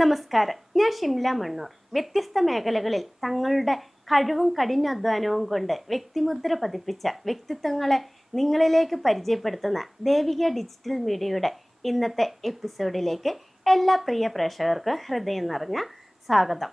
നമസ്കാരം, ഞാൻ ഷിംല മണ്ണൂർ. വ്യത്യസ്ത മേഖലകളിൽ തങ്ങളുടെ കഴിവും കഠിനാധ്വാനവും കൊണ്ട് വ്യക്തിമുദ്ര പതിപ്പിച്ച വ്യക്തിത്വങ്ങളെ നിങ്ങളിലേക്ക് പരിചയപ്പെടുത്തുന്ന ദേവിക ഡിജിറ്റൽ മീഡിയയുടെ ഇന്നത്തെ എപ്പിസോഡിലേക്ക് എല്ലാ പ്രിയ പ്രേക്ഷകർക്കും ഹൃദയം നിറഞ്ഞ സ്വാഗതം.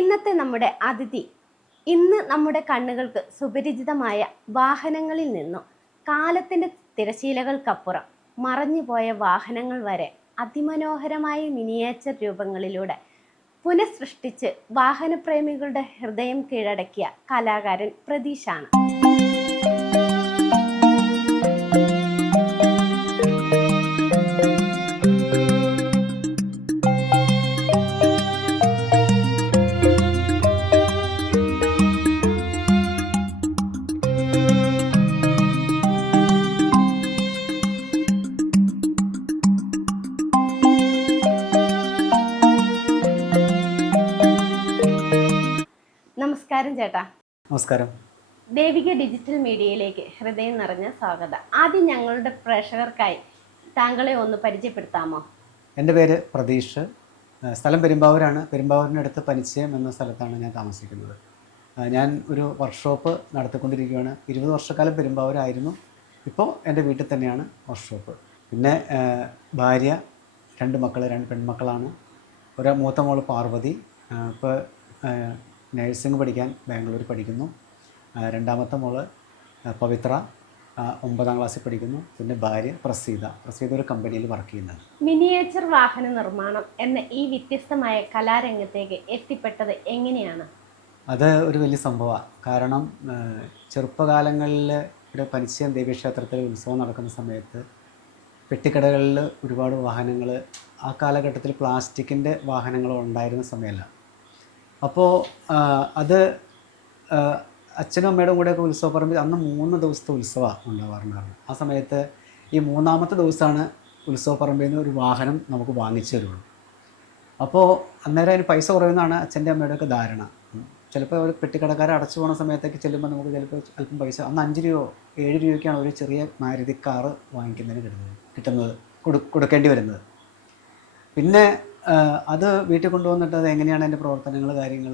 ഇന്നത്തെ നമ്മുടെ അതിഥി ഇന്ന് നമ്മുടെ കണ്ണുകൾക്ക് സുപരിചിതമായ വാഹനങ്ങളിൽ നിന്നും കാലത്തിൻ്റെ തിരശീലകൾക്കപ്പുറം മറഞ്ഞുപോയ വാഹനങ്ങൾ വരെ അതിമനോഹരമായ മിനിയേച്ചർ രൂപങ്ങളിലൂടെ പുനഃസൃഷ്ടിച്ച് വാഹനപ്രേമികളുടെ ഹൃദയം കീഴടക്കിയ കലാകാരൻ പ്രതീഷാണ്. നമസ്കാരം ചേട്ടാ. നമസ്കാരം. ദേവിക ഡിജിറ്റൽ മീഡിയയിലേക്ക് ഹൃദയം നിറഞ്ഞ സ്വാഗതം. ആദ്യം ഞങ്ങളുടെ പ്രേക്ഷകർക്കായി താങ്കളെ ഒന്ന് പരിചയപ്പെടുത്താമോ? എൻ്റെ പേര് പ്രതീഷ്. സ്ഥലം പെരുമ്പാവൂരാണ്. പെരുമ്പാവൂരിനടുത്ത് പനിച്ചയം എന്ന സ്ഥലത്താണ് ഞാൻ താമസിക്കുന്നത്. ഞാൻ ഒരു വർക്ക്ഷോപ്പ് നടത്തിക്കൊണ്ടിരിക്കുകയാണ്. 20 വർഷക്കാലം പെരുമ്പാവൂരായിരുന്നു. ഇപ്പോൾ എൻ്റെ വീട്ടിൽ തന്നെയാണ് വർക്ക്ഷോപ്പ്. പിന്നെ ഭാര്യ, 2 മക്കൾ, 2 പെൺമക്കളാണ്. മൂത്ത മോള് പാർവതി ഇപ്പോൾ നഴ്സിംഗ് പഠിക്കാൻ ബാംഗ്ലൂർ പഠിക്കുന്നു. രണ്ടാമത്തെ മോള് പവിത്ര 9ാം ക്ലാസ്സിൽ പഠിക്കുന്നു. പിന്നെ ഭാര്യ പ്രസീത ഒരു കമ്പനിയിൽ വർക്ക് ചെയ്യുന്നുണ്ട്. മിനിയേച്ചർ വാഹന നിർമ്മാണം എന്ന ഈ വ്യത്യസ്തമായ കലാരംഗത്തേക്ക് എത്തിപ്പെട്ടത് എങ്ങനെയാണ്? അത് ഒരു വലിയ സംഭവമാണ്. കാരണം ചെറുപ്പകാലങ്ങളിൽ ഇവിടെ പനിച്ചയം ദേവീക്ഷേത്രത്തിൽ ഉത്സവം നടക്കുന്ന സമയത്ത് പെട്ടിക്കടകളിൽ ഒരുപാട് വാഹനങ്ങൾ, ആ കാലഘട്ടത്തിൽ പ്ലാസ്റ്റിക്കിൻ്റെ വാഹനങ്ങൾ ഉണ്ടായിരുന്ന സമയമല്ല. അപ്പോൾ അത് അച്ഛനും അമ്മയുടെ കൂടെയൊക്കെ ഉത്സവപ്പറമ്പിൽ അന്ന് 3 ദിവസത്തെ ഉത്സവമാണ് ഉണ്ടാവാറുണ്ടായിരുന്നു. ആ സമയത്ത് ഈ 3ാമത്തെ ദിവസമാണ് ഉത്സവപ്പറമ്പിൽ നിന്ന് ഒരു വാഹനം നമുക്ക് വാങ്ങിച്ചു തരുള്ളൂ. അപ്പോൾ അന്നേരം അതിന് പൈസ കുറയുന്നതാണ് അച്ഛൻ്റെ അമ്മയുടെയൊക്കെ ധാരണ. ചിലപ്പോൾ അവർ പെട്ടിക്കടക്കാരെ അടച്ചു പോകുന്ന സമയത്തേക്ക് ചെല്ലുമ്പോൾ നമുക്ക് ചിലപ്പോൾ അല്പം പൈസ, അന്ന് 5 രൂപയോ 7 രൂപയ്ക്കാണ് ഒരു ചെറിയ മാരുതി കാറ് വാങ്ങിക്കുന്നതിന് കൊടുക്കേണ്ടി വരുന്നത്. പിന്നെ അത് വീട്ടിൽ കൊണ്ടുവന്നിട്ട് അത് എങ്ങനെയാണ് അതിൻ്റെ പ്രവർത്തനങ്ങൾ, കാര്യങ്ങൾ,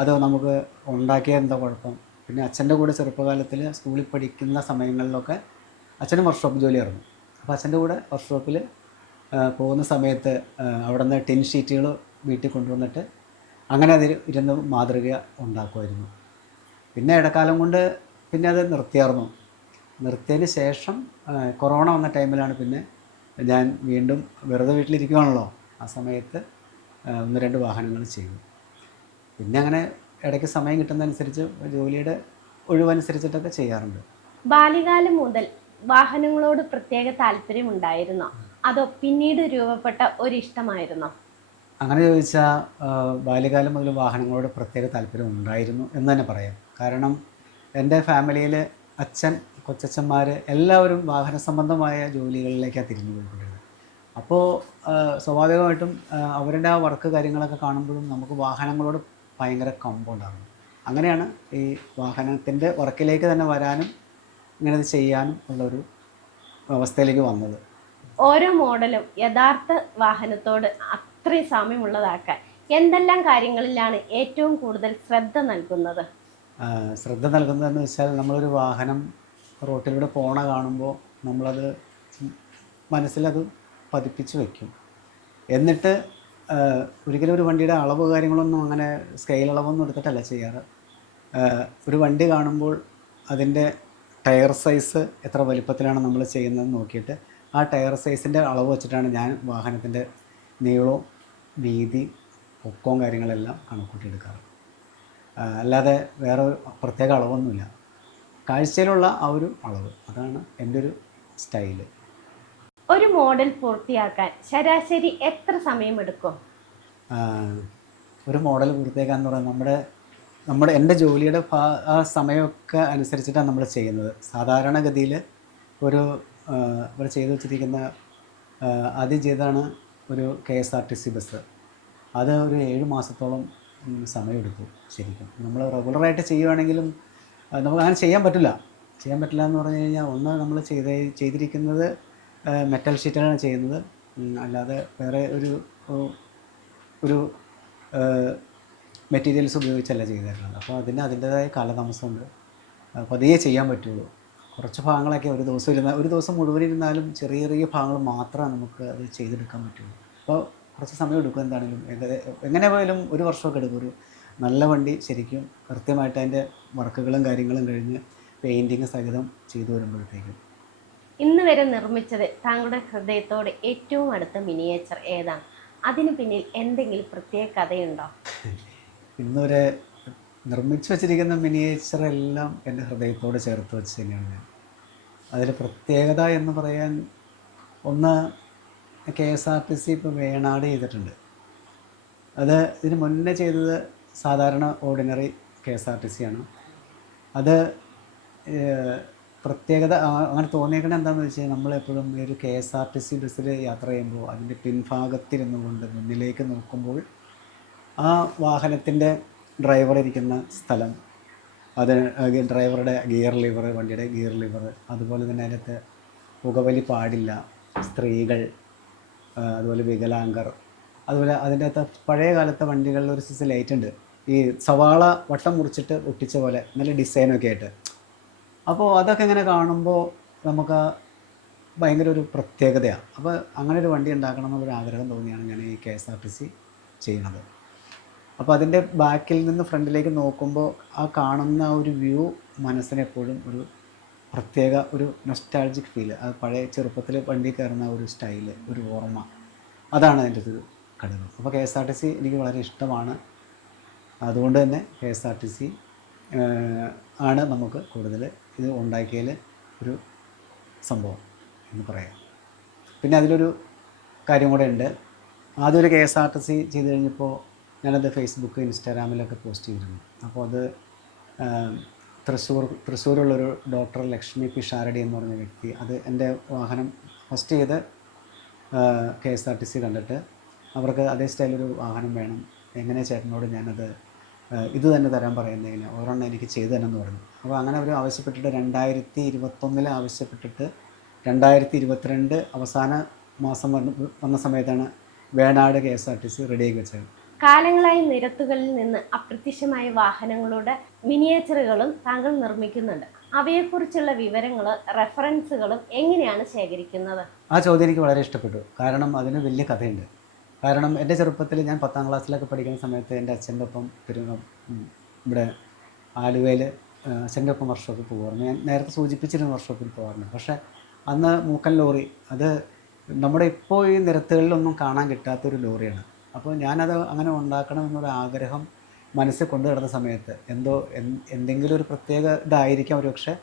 അത് നമുക്ക് ഉണ്ടാക്കിയ എന്താ കുഴപ്പം. പിന്നെ അച്ഛൻ്റെ കൂടെ ചെറുപ്പകാലത്തിൽ സ്കൂളിൽ പഠിക്കുന്ന സമയങ്ങളിലൊക്കെ അച്ഛനും വർക്ക്ഷോപ്പ് ജോലിയായിരുന്നു. അപ്പോൾ അച്ഛൻ്റെ കൂടെ വർക്ക്ഷോപ്പിൽ പോകുന്ന സമയത്ത് അവിടെ നിന്ന് ടിൻ ഷീറ്റുകൾ വീട്ടിൽ കൊണ്ടുവന്നിട്ട് അങ്ങനെ അതിൽ ഇരുന്ന് മാതൃക ഉണ്ടാക്കുമായിരുന്നു. പിന്നെ ഇടക്കാലം കൊണ്ട് പിന്നെ അത് നിർത്തിയതിന് ശേഷം കൊറോണ വന്ന ടൈമിലാണ് പിന്നെ ഞാൻ വീണ്ടും വെറുതെ വീട്ടിലിരിക്കുകയാണല്ലോ, ആ സമയത്ത് 1-2 വാഹനങ്ങൾ ചെയ്തു. പിന്നെ അങ്ങനെ ഇടയ്ക്ക് സമയം കിട്ടുന്നതനുസരിച്ച് ജോലിയുടെ ഒഴിവനുസരിച്ചിട്ടൊക്കെ ചെയ്യാറുണ്ട്. ബാല്യകാലം മുതൽ വാഹനങ്ങളോട് പ്രത്യേക താല്പര്യമുണ്ടായിരുന്നോ, അതോ പിന്നീട് രൂപപ്പെട്ട ഒരു ഇഷ്ടമായിരുന്നോ? അങ്ങനെ ചോദിച്ചാൽ ബാല്യകാലം മുതൽ വാഹനങ്ങളോട് പ്രത്യേക താല്പര്യം ഉണ്ടായിരുന്നു എന്ന് തന്നെ പറയാം. കാരണം എൻ്റെ ഫാമിലിയിൽ അച്ഛൻ, കൊച്ചച്ഛന്മാർ എല്ലാവരും വാഹന സംബന്ധമായ ജോലികളിലേക്കാണ് തിരിഞ്ഞു പോയിക്കൊണ്ടിരുന്നത്. അപ്പോൾ സ്വാഭാവികമായിട്ടും അവരുടെ ആ വർക്ക് കാര്യങ്ങളൊക്കെ കാണുമ്പോഴും നമുക്ക് വാഹനങ്ങളോട് ഭയങ്കര കമ്പുണ്ടാകും. അങ്ങനെയാണ് ഈ വാഹനത്തിൻ്റെ വർക്കിലേക്ക് തന്നെ വരാനും ഇങ്ങനെ ചെയ്യാനും ഉള്ളൊരു അവസ്ഥയിലേക്ക് വന്നത്. ഓരോ മോഡലും യഥാർത്ഥ വാഹനത്തോട് അത്രയും സാമ്യമുള്ളതാക്കാൻ എന്തെല്ലാം കാര്യങ്ങളിലാണ് ഏറ്റവും കൂടുതൽ ശ്രദ്ധ നൽകുന്നത്? ശ്രദ്ധ നൽകുന്നതെന്ന് വെച്ചാൽ, നമ്മളൊരു വാഹനം റോട്ടിലൂടെ പോണ കാണുമ്പോൾ നമ്മളത് മനസ്സിലത് പതിപ്പിച്ച് വയ്ക്കും. എന്നിട്ട് ഒരിക്കലും ഒരു വണ്ടിയുടെ അളവ് കാര്യങ്ങളൊന്നും അങ്ങനെ സ്കെയിൽ അളവൊന്നും എടുത്തിട്ടല്ല ചെയ്യാറ്. ഒരു വണ്ടി കാണുമ്പോൾ അതിൻ്റെ ടയർ സൈസ് എത്ര വലിപ്പത്തിലാണ് നമ്മൾ ചെയ്യുന്നതെന്ന് നോക്കിയിട്ട് ആ ടയർ സൈസിൻ്റെ അളവ് വെച്ചിട്ടാണ് ഞാൻ വാഹനത്തിൻ്റെ നീളവും വീതി പൊക്കവും കാര്യങ്ങളെല്ലാം കണക്കൂട്ടിയെടുക്കാറ്. അല്ലാതെ വേറെ പ്രത്യേക അളവൊന്നുമില്ല. കാഴ്ചയിലുള്ള ആ ഒരു അളവ്, അതാണ് എൻ്റെ ഒരു സ്റ്റൈല്. ഒരു മോഡൽ പൂർത്തിയാക്കാൻ ശരാശരി എത്ര സമയമെടുക്കും? ഒരു മോഡൽ പൂർത്തിയാക്കാൻ എന്ന് പറയുന്നത് എൻ്റെ ജോലിയുടെ ആ സമയമൊക്കെ അനുസരിച്ചിട്ടാണ് നമ്മൾ ചെയ്യുന്നത്. സാധാരണഗതിയിൽ ഇവിടെ ചെയ്തു വച്ചിരിക്കുന്ന ആദ്യം ചെയ്താണ് ഒരു KSRTC ബസ്. അത് ഒരു 7 മാസത്തോളം സമയമെടുത്തു. ശരിക്കും നമ്മൾ റെഗുലറായിട്ട് ചെയ്യുകയാണെങ്കിലും നമുക്ക് അങ്ങനെ ചെയ്യാൻ പറ്റില്ല. ചെയ്യാൻ പറ്റില്ല എന്ന് പറഞ്ഞു കഴിഞ്ഞാൽ ഒന്ന് നമ്മൾ ചെയ്തിരിക്കുന്നത് മെറ്റൽ ഷീറ്റിലാണ് ചെയ്യുന്നത്. അല്ലാതെ വേറെ ഒരു മെറ്റീരിയൽസ് ഉപയോഗിച്ചല്ല ചെയ്തിരുന്നത്. അപ്പോൾ അതിൻ്റേതായ കാലതാമസമുണ്ട്. പതിയെ ചെയ്യാൻ പറ്റുള്ളൂ. കുറച്ച് ഭാഗങ്ങളൊക്കെ ഒരു ദിവസം മുഴുവൻ ഇരുന്നാലും ചെറിയ ചെറിയ ഭാഗങ്ങൾ മാത്രമേ നമുക്ക് അത് ചെയ്തെടുക്കാൻ പറ്റുള്ളൂ. അപ്പോൾ കുറച്ച് സമയം എടുക്കും. എന്താണെങ്കിലും എങ്ങനെ പോയാലും 1 വർഷമൊക്കെ എടുക്കും. ഒരു നല്ല വണ്ടി ശരിക്കും കൃത്യമായിട്ട് അതിൻ്റെ വർക്കുകളും കാര്യങ്ങളും കഴിഞ്ഞ് പെയിൻറ്റിങ് സഹിതം ചെയ്തു വരുമ്പോഴത്തേക്കും. ഇന്ന് വരെ നിർമ്മിച്ചത് താങ്കളുടെ ഹൃദയത്തോട് ഏറ്റവും അടുത്ത മിനിയേച്ചർ ഏതാണ്? അതിന് പിന്നിൽ എന്തെങ്കിലും പ്രത്യേക കഥയുണ്ടോ? ഇന്ന് വരെ നിർമ്മിച്ചു വച്ചിരിക്കുന്ന മിനിയേച്ചർ എല്ലാം എൻ്റെ ഹൃദയത്തോട് ചേർത്ത് വെച്ച് തന്നെയാണ് ഞാൻ. അതിൽ പ്രത്യേകത എന്ന് പറയാൻ ഒന്ന്, KSRTC ഇപ്പോൾ വേണാട് ചെയ്തിട്ടുണ്ട്. അത് ഇതിന് മുന്നേ ചെയ്തത് സാധാരണ ഓർഡിനറി KSRTC ആണ്. അത് പ്രത്യേകത അങ്ങനെ തോന്നിയേക്കണത് എന്താണെന്ന് വെച്ച് കഴിഞ്ഞാൽ, നമ്മളെപ്പോഴും ഒരു KSRTC ബസ്സിൽ യാത്ര ചെയ്യുമ്പോൾ അതിൻ്റെ പിൻഭാഗത്തിരുന്നു കൊണ്ട് മുന്നിലേക്ക് നോക്കുമ്പോൾ ആ വാഹനത്തിൻ്റെ ഡ്രൈവർ ഇരിക്കുന്ന സ്ഥലം, അത് ഡ്രൈവറുടെ ഗിയർ ലിവർ, വണ്ടിയുടെ ഗിയർ ലിവർ, അതുപോലെ തന്നെ അതിനകത്ത് പുകവലി പാടില്ല, സ്ത്രീകൾ, അതുപോലെ വികലാംഗർ, അതുപോലെ അതിൻ്റെ അകത്ത് പഴയ കാലത്തെ വണ്ടികളിൽ ഒരു സിസ് ലൈറ്റ് ഉണ്ട്, ഈ സവാള വട്ടം മുറിച്ചിട്ട് ഒട്ടിച്ച പോലെ നല്ല ഡിസൈനൊക്കെ ആയിട്ട്. അപ്പോൾ അതൊക്കെ ഇങ്ങനെ കാണുമ്പോൾ നമുക്ക് ഭയങ്കര ഒരു പ്രത്യേകതയാണ്. അപ്പോൾ അങ്ങനെ ഒരു വണ്ടി ഉണ്ടാക്കണം എന്നുള്ളൊരു ആഗ്രഹം തോന്നിയാണ് ഞാൻ ഈ KSRTC ചെയ്യുന്നത്. അപ്പോൾ അതിൻ്റെ ബാക്കിൽ നിന്ന് ഫ്രണ്ടിലേക്ക് നോക്കുമ്പോൾ ആ കാണുന്ന ഒരു വ്യൂ മനസ്സിനെപ്പോഴും ഒരു പ്രത്യേക ഒരു നൊസ്റ്റാൾജിക് ഫീൽ, അത് പഴയ ചെറുപ്പത്തിൽ വണ്ടി കയറുന്ന ഒരു സ്റ്റൈല്, ഒരു ഓർമ്മ, അതാണ് അതിൻ്റെ ഒരു ഘടകം. അപ്പോൾ KSRTC എനിക്ക് വളരെ ഇഷ്ടമാണ്. അതുകൊണ്ട് തന്നെ KSRTC ആണ് നമുക്ക് കൂടുതൽ ഇത് ഉണ്ടാക്കിയതിൽ ഒരു സംഭവം എന്ന് പറയാം. പിന്നെ അതിലൊരു കാര്യം കൂടെ ഉണ്ട്. ആദ്യം ഒരു KSRTC ചെയ്ത് കഴിഞ്ഞപ്പോൾ ഞാനത് ഫേസ്ബുക്ക്, ഇൻസ്റ്റാഗ്രാമിലൊക്കെ പോസ്റ്റ് ചെയ്തിരുന്നു. അപ്പോൾ അത് തൃശ്ശൂരുള്ളൊരു ഡോക്ടർ ലക്ഷ്മി പിഷാരടി എന്ന് പറഞ്ഞ വ്യക്തി, അത് എൻ്റെ വാഹനം ഫസ്റ്റ് ചെയ്ത് KSRTC കണ്ടിട്ട് അവർക്ക് അതേ സ്റ്റൈലൊരു വാഹനം വേണം, എങ്ങനെ ചേട്ടനോട് ഞാനത് ഇത് തന്നെ തരാൻ പറയുന്നതിന് ഒരെണ്ണം എനിക്ക് ചെയ്തു തന്നെ എന്ന് പറഞ്ഞു. അപ്പോൾ അങ്ങനെ അവർ ആവശ്യപ്പെട്ടിട്ട് 2021 ആവശ്യപ്പെട്ടിട്ട് 2022 അവസാന മാസം വന്ന സമയത്താണ് വേണാട് KSRTC റെഡിയാക്കി വെച്ചത്. കാലങ്ങളായി നിരത്തുകളിൽ നിന്ന് അപ്രത്യക്ഷമായ വാഹനങ്ങളുടെ മിനിയേച്ചറുകളും താങ്കൾ നിർമ്മിക്കുന്നുണ്ട്. അവയെക്കുറിച്ചുള്ള വിവരങ്ങളും റെഫറൻസുകളും എങ്ങനെയാണ് ശേഖരിക്കുന്നത്? ആ ചോദ്യം എനിക്ക് വളരെ ഇഷ്ടപ്പെട്ടു. കാരണം അതിന് വലിയ കഥയുണ്ട്. കാരണം എൻ്റെ ചെറുപ്പത്തിൽ ഞാൻ 10ാം ക്ലാസ്സിലൊക്കെ പഠിക്കുന്ന സമയത്ത് എൻ്റെ അച്ഛൻ്റെ ഒപ്പം ഇവിടെ ആലുവയിൽ അച്ഛൻ്റെ ഒപ്പം വർക്ക്ഷോപ്പിൽ പോകുമായിരുന്നു. ഞാൻ നേരത്തെ സൂചിപ്പിച്ചിരുന്ന വർക്ക്ഷോപ്പിൽ പോകുമായിരുന്നു. പക്ഷേ അന്ന് മൂക്കൻ ലോറി, അത് നമ്മുടെ ഇപ്പോൾ ഈ നിരത്തുകളിലൊന്നും കാണാൻ കിട്ടാത്തൊരു ലോറിയാണ്. അപ്പോൾ ഞാനത് അങ്ങനെ ഉണ്ടാക്കണമെന്നൊരു ആഗ്രഹം മനസ്സിൽ കൊണ്ടു കിടന്ന സമയത്ത് എന്തെങ്കിലും ഒരു പ്രത്യേക ഇതായിരിക്കാം ഒരു പക്ഷേ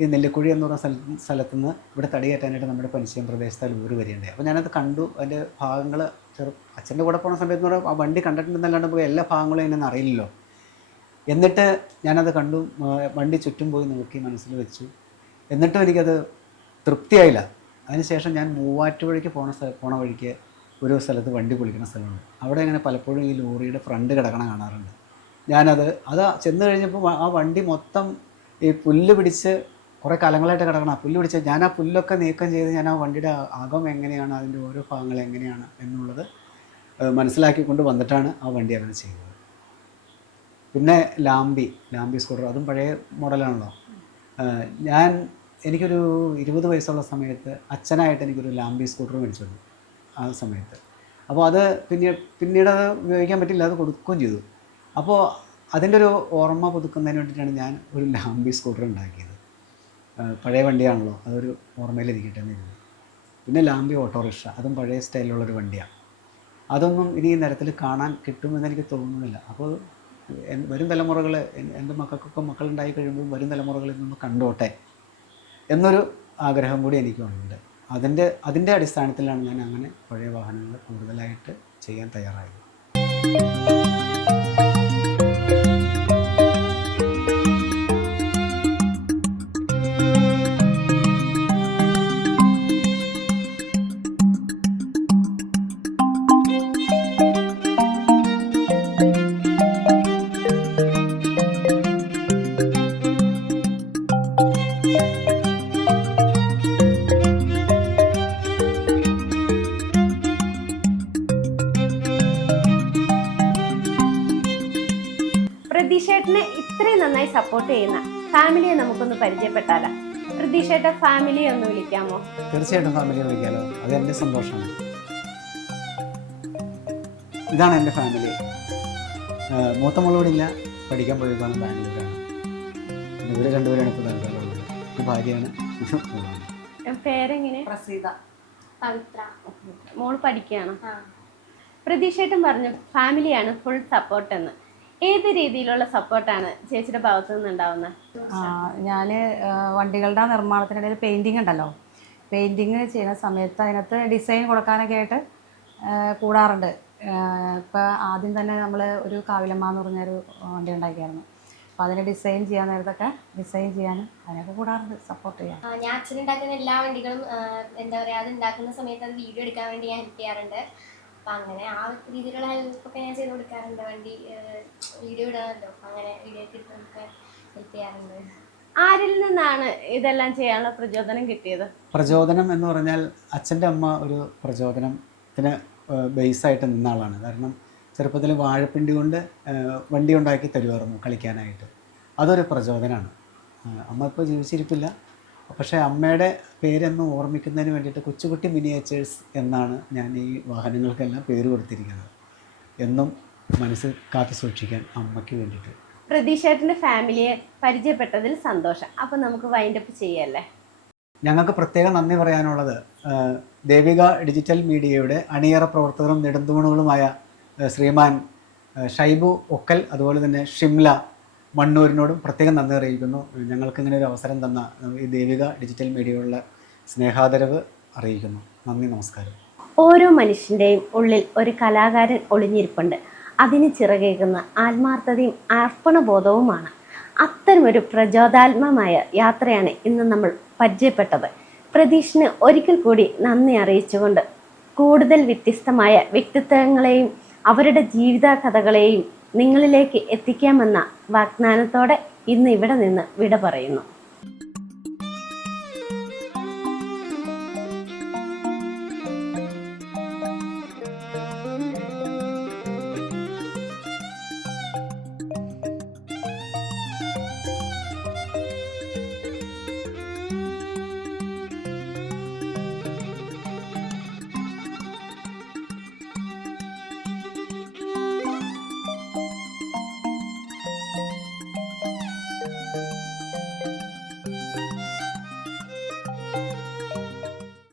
ഈ നെല്ലിക്കുഴി എന്ന് പറഞ്ഞ സ്ഥലത്തു നിന്ന് ഇവിടെ തടി കയറ്റാനായിട്ട് നമ്മുടെ പനിശ്ശേരി പ്രദേശത്ത് ലോറി വരികയുണ്ടായി. അപ്പോൾ ഞാനത് കണ്ടു. അതിൻ്റെ ഭാഗങ്ങൾ അച്ഛൻ്റെ കൂടെ പോകുന്ന സമയത്ത് എന്ന് പറഞ്ഞാൽ ആ വണ്ടി കണ്ടിട്ടുണ്ടെന്നല്ലാണ്ട് നമുക്ക് എല്ലാ ഭാഗങ്ങളും എന്നെ അറിയില്ലല്ലോ. എന്നിട്ട് ഞാനത് കണ്ടു, വണ്ടി ചുറ്റും പോയി നോക്കി, മനസ്സിൽ വെച്ചു. എന്നിട്ടും എനിക്കത് തൃപ്തിയായില്ല. അതിനുശേഷം ഞാൻ മൂവാറ്റുപുഴയ്ക്ക് പോണ വഴിക്ക് ഒരു സ്ഥലത്ത് വണ്ടി പൊളിക്കുന്ന സ്ഥലമുണ്ട്. അവിടെ ഇങ്ങനെ പലപ്പോഴും ഈ ലോറിയുടെ ഫ്രണ്ട് കിടക്കണം കാണാറുണ്ട്. ഞാനത് ചെന്ന് കഴിഞ്ഞപ്പോൾ ആ വണ്ടി മൊത്തം ഈ പുല്ല് പിടിച്ച് കുറേ കാലങ്ങളായിട്ട് കിടക്കണം. ആ പുല്ല് പിടിച്ച് ഞാൻ ആ പുല്ലൊക്കെ നീക്കം ചെയ്ത് ഞാൻ ആ വണ്ടിയുടെ അകം എങ്ങനെയാണ്, അതിൻ്റെ ഓരോ ഭാഗങ്ങൾ എങ്ങനെയാണ് എന്നുള്ളത് മനസ്സിലാക്കിക്കൊണ്ട് വന്നിട്ടാണ് ആ വണ്ടി അങ്ങനെ ചെയ്തത്. പിന്നെ ലാംബി സ്കൂട്ടർ, അതും പഴയ മോഡലാണല്ലോ. എനിക്കൊരു 20 വയസ്സുള്ള സമയത്ത് അച്ഛനായിട്ട് എനിക്കൊരു ലാംബി സ്കൂട്ടർ മേടിച്ചു ആ സമയത്ത്. അപ്പോൾ അത് പിന്നീട് അത് ഉപയോഗിക്കാൻ പറ്റില്ല, അത് കൊടുക്കുകയും ചെയ്തു. അപ്പോൾ അതിൻ്റെ ഒരു ഓർമ്മ പുതുക്കുന്നതിന് വേണ്ടിയിട്ടാണ് ഞാൻ ഒരു ലാംബി സ്കൂട്ടർ ഉണ്ടാക്കിയത്. പഴയ വണ്ടിയാണല്ലോ, അതൊരു ഓർമ്മയിലിരിക്കട്ടെ എന്നിരുന്നു. പിന്നെ ലാംബി ഓട്ടോറിക്ഷ, അതും പഴയ സ്റ്റൈലിലുള്ളൊരു വണ്ടിയാണ്. അതൊന്നും ഇനി ഈ നിരത്തിൽ കാണാൻ കിട്ടുമെന്ന് എനിക്ക് തോന്നുന്നില്ല. അപ്പോൾ വരും തലമുറകൾ, എൻ്റെ മക്കൾക്കൊക്കെ മക്കളുണ്ടായി കഴിയുമ്പോൾ വരും തലമുറകളിൽ നിന്ന് കണ്ടോട്ടെ എന്നൊരു ആഗ്രഹം കൂടി എനിക്കുണ്ട്. അതിൻ്റെ അടിസ്ഥാനത്തിലാണ് ഞാൻ അങ്ങനെ പഴയ വാഹനങ്ങൾ കൂടുതലായിട്ട് ചെയ്യാൻ തയ്യാറായത്. പ്രതീക്ഷേട്ടനെ ഇത്രയും നന്നായി സപ്പോർട്ട് ചെയ്യുന്ന ഫാമിലിയെ നമുക്കൊന്ന് പരിചയപ്പെട്ടാലോ? പ്രതീക്ഷേട്ട ഫാമിലിയെ ഒന്ന് വിളിക്കാമോ? തീർച്ചയായിട്ടും ഫാമിലിയെ വിളിക്കാമല്ലോ, അത് എൻ്റെ സന്തോഷമാണ്. ഇതാണ് എൻ്റെ ഫാമിലി. മൂത്ത മോളോടില്ല, പഠിക്കാൻ പോയതാണ് ബാംഗ്ലൂരാണ്. ഇവർ രണ്ടുപേരാണ് ഇപ്പോൾ നൽകാറുള്ളത്. ഇത് ഭാര്യയാണ്. പേരെങ്ങനെ? പ്രസീത. പവിത്ര. മോള് പഠിക്കുകയാണ്. പ്രതീക്ഷേട്ടൻ പറഞ്ഞു ഫാമിലിയാണ് ഫുൾ സപ്പോർട്ട് എന്ന്. ഏത് രീതിയിലുള്ള സപ്പോർട്ടാണ് ചേച്ചിയുടെ ഭാഗത്തു നിന്നുണ്ടാവുന്നത്? ഞാൻ വണ്ടികളുടെ നിർമ്മാണത്തിനിടയിൽ പെയിൻറ്റിങ് ഉണ്ടല്ലോ, പെയിൻറ്റിങ് ചെയ്യുന്ന സമയത്ത് അതിനകത്ത് ഡിസൈൻ കൊടുക്കാനൊക്കെ ആയിട്ട് കൂടാറുണ്ട്. ഇപ്പോൾ ആദ്യം തന്നെ നമ്മൾ ഒരു കാവിലമ്മ എന്ന് പറഞ്ഞൊരു വണ്ടി ഉണ്ടാക്കിയായിരുന്നു. അപ്പോൾ അതിന് ഡിസൈൻ ചെയ്യാൻ നേരത്തൊക്കെ ഡിസൈൻ ചെയ്യാനും അതിനൊക്കെ കൂടാറുണ്ട്, സപ്പോർട്ട് ചെയ്യാൻ. ഞാൻ അച്ഛനുണ്ടാക്കുന്ന എല്ലാ വണ്ടികളും എന്താ പറയുക, അത് ഉണ്ടാക്കുന്ന സമയത്ത് അത് വീഡിയോ എടുക്കാൻ വേണ്ടി ഞാൻ ഹെൽപ്പ് ചെയ്യാറുണ്ട്. അപ്പം അങ്ങനെ ആ രീതിയിലുള്ള ഹെൽപ്പൊക്കെ ഞാൻ ചെയ്ത് കൊടുക്കാറുണ്ട്. വണ്ടി വീഡിയോ ഇടാമല്ലോ, അങ്ങനെ വീഡിയോ ഒക്കെ ഇട്ട് കൊടുക്കാൻ ഹെൽപ്പ് ചെയ്യാറുണ്ട്. ആരിൽ നിന്നാണ് ഇതെല്ലാം ചെയ്യാനുള്ള പ്രചോദനം കിട്ടിയത്? പ്രചോദനം എന്ന് പറഞ്ഞാൽ അച്ഛൻ്റെ അമ്മ ഒരു പ്രചോദനത്തിന് ബേസായിട്ട് നിന്ന ആളാണ്. കാരണം ചെറുപ്പത്തിൽ വാഴപ്പിണ്ടി കൊണ്ട് വണ്ടി ഉണ്ടാക്കി തരുമായിരുന്നു കളിക്കാനായിട്ട്. അതൊരു പ്രചോദനമാണ്. അമ്മ ഇപ്പോൾ ജീവിച്ചിരിപ്പില്ല, പക്ഷേ അമ്മയുടെ പേരെന്ന് ഓർമ്മിക്കുന്നതിന് വേണ്ടിയിട്ട് കൊച്ചുകുട്ടി മിനിയേച്ചേഴ്സ് എന്നാണ് ഞാൻ ഈ വാഹനങ്ങൾക്കെല്ലാം പേര് കൊടുത്തിരിക്കുന്നത്. എന്നും മനസ്സിൽ കാത്തു സൂക്ഷിക്കാൻ അമ്മയ്ക്ക് വേണ്ടിയിട്ട്. പ്രതീക്ഷേട്ടൻ്റെ ഫാമിലിയെ പരിചയപ്പെട്ടതിൽ സന്തോഷം. അപ്പം നമുക്ക് വൈൻഡപ്പ് ചെയ്യല്ലേ? ഞങ്ങൾക്ക് പ്രത്യേകം നന്ദി പറയാനുള്ളത് ദേവിക ഡിജിറ്റൽ മീഡിയയുടെ അണിയറ പ്രവർത്തകരും നെടുന്തൂണുകളുമായ ശ്രീമാൻ ഷൈബു ഒക്കൽ, അതുപോലെ തന്നെ ഷിംല മണ്ണൂരിനോടും പ്രത്യേകം നന്ദി അറിയിക്കുന്നു. ഞങ്ങൾക്കിങ്ങനെ ഒരു അവസരം തന്ന ഈ ദേവിക ഡിജിറ്റൽ മീഡിയയുള്ള സ്നേഹാദരവ് അറിയിക്കുന്നു. നന്ദി, നമസ്കാരം. ഓരോ മനുഷ്യൻ്റെയും ഉള്ളിൽ ഒരു കലാകാരൻ ഒളിഞ്ഞിരിപ്പുണ്ട്. അതിന് ചിറകേകുന്ന ആത്മാർത്ഥതയും അർപ്പണബോധവുമാണ്. അത്തരമൊരു പ്രചോദനാത്മകമായ യാത്രയാണ് ഇന്ന് നമ്മൾ പരിചയപ്പെട്ടത്. പ്രതീഷിന് ഒരിക്കൽ കൂടി നന്ദി അറിയിച്ചുകൊണ്ട് കൂടുതൽ വ്യത്യസ്തമായ വ്യക്തിത്വങ്ങളെയും അവരുടെ ജീവിത കഥകളെയും നിങ്ങളിലേക്ക് എത്തിക്കാമെന്ന വാഗ്ദാനത്തോടെ ഇന്ന് ഇവിടെ നിന്ന് വിട പറയുന്നു.